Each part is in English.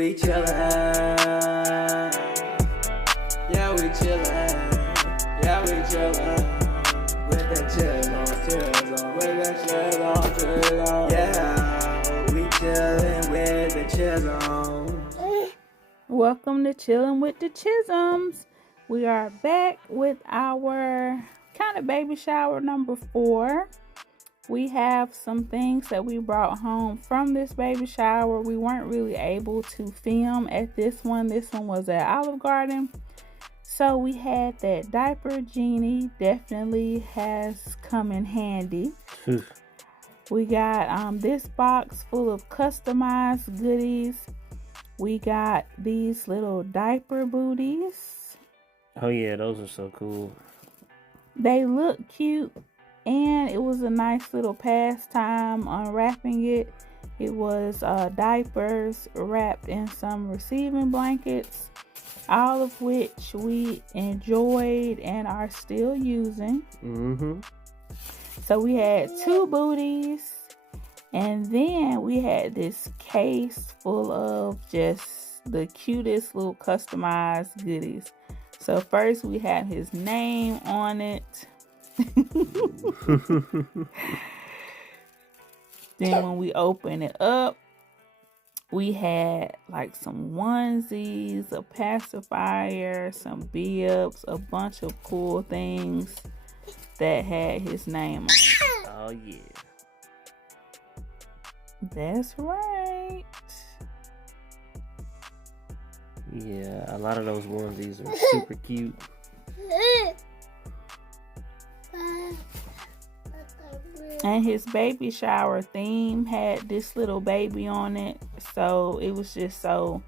We chillin', yeah we chillin', yeah we chillin', with the Chisholms, with the Chisholms, yeah, we chillin' with the Chisholms. Welcome to Chillin' with the Chisholms. We are back with our kind of baby shower number 4. We have some things that we brought home from this baby shower. We weren't really able to film at this one. This one was at Olive Garden. So we had that diaper genie. Definitely has come in handy. We got this box full of customized goodies. We got these little diaper booties. Oh yeah, those are so cool. They look cute. And it was a nice little pastime unwrapping it. It was diapers wrapped in some receiving blankets, all of which we enjoyed and are still using. So we had 2 booties, and then we had this case full of just the cutest little customized goodies. So first we had his name on it. Then when we open it up, we had like some onesies, a pacifier, some bibs, a bunch of cool things that had his name on. Oh yeah. That's right. Yeah, a lot of those onesies are super cute. And his baby shower theme had this little baby on it. So it was just so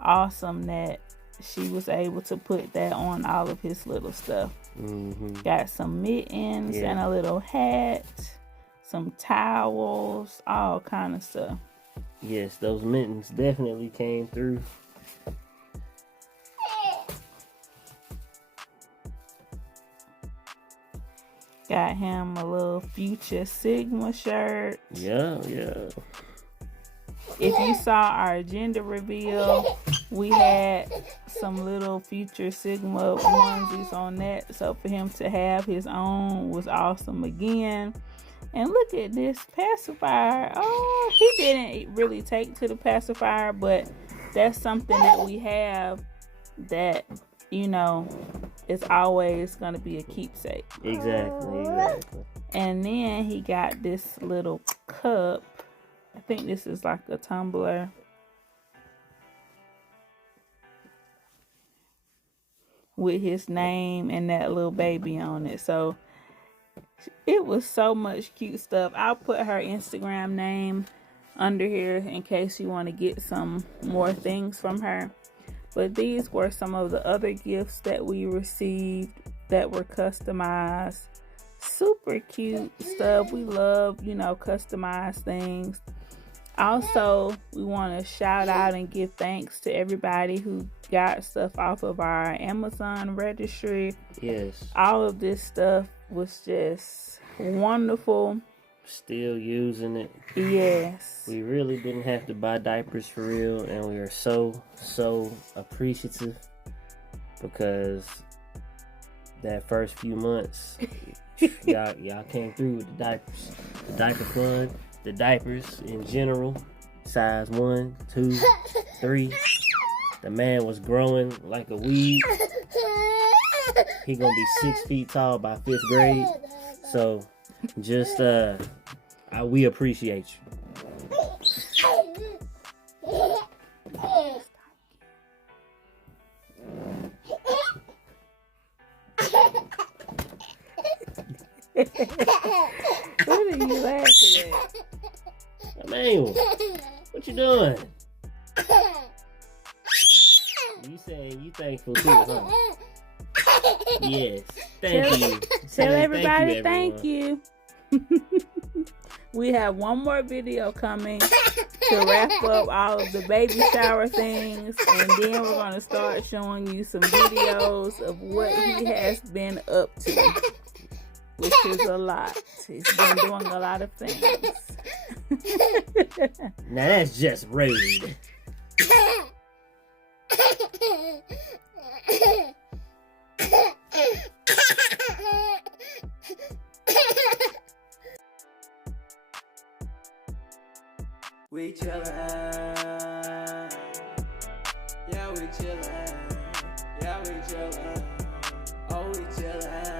awesome that she was able to put that on all of his little stuff. Got some mittens and a little hat, some towels, all kind of stuff. Yes, those mittens definitely came through. Got him a little Future Sigma shirt. Yeah. If you saw our gender reveal, we had some little Future Sigma onesies on that. So for him to have his own was awesome again. And look at this pacifier. Oh, he didn't really take to the pacifier, but that's something that we have that, you know, it's always going to be a keepsake. Exactly. And then he got this little cup. I think this is like a tumbler. With his name and that little baby on it. So it was so much cute stuff. I'll put her Instagram name under here in case you want to get some more things from her. But these were some of the other gifts that we received that were customized. Super cute stuff. We love, customized things. Also, we want to shout out and give thanks to everybody who got stuff off of our Amazon registry. Yes. All of this stuff was just wonderful. Still using it. Yes. We really didn't have to buy diapers for real, and we are so appreciative because that first few months y'all came through with the diapers. The diaper fund, the diapers in general, size 1, 2, 3. The man was growing like a weed. He gonna be 6 feet tall by 5th grade. So just we appreciate you. What are you laughing at? Man, what you doing? You saying you thankful too, huh? Yes. Thank you. Tell everybody thank you. We have one more video coming to wrap up all of the baby shower things, and then we're going to start showing you some videos of what he has been up to, which is a lot. He's been doing a lot of things. Now that's just rude. We chillin'. Yeah, we chillin'. Yeah, we chillin'. Oh, we chillin'.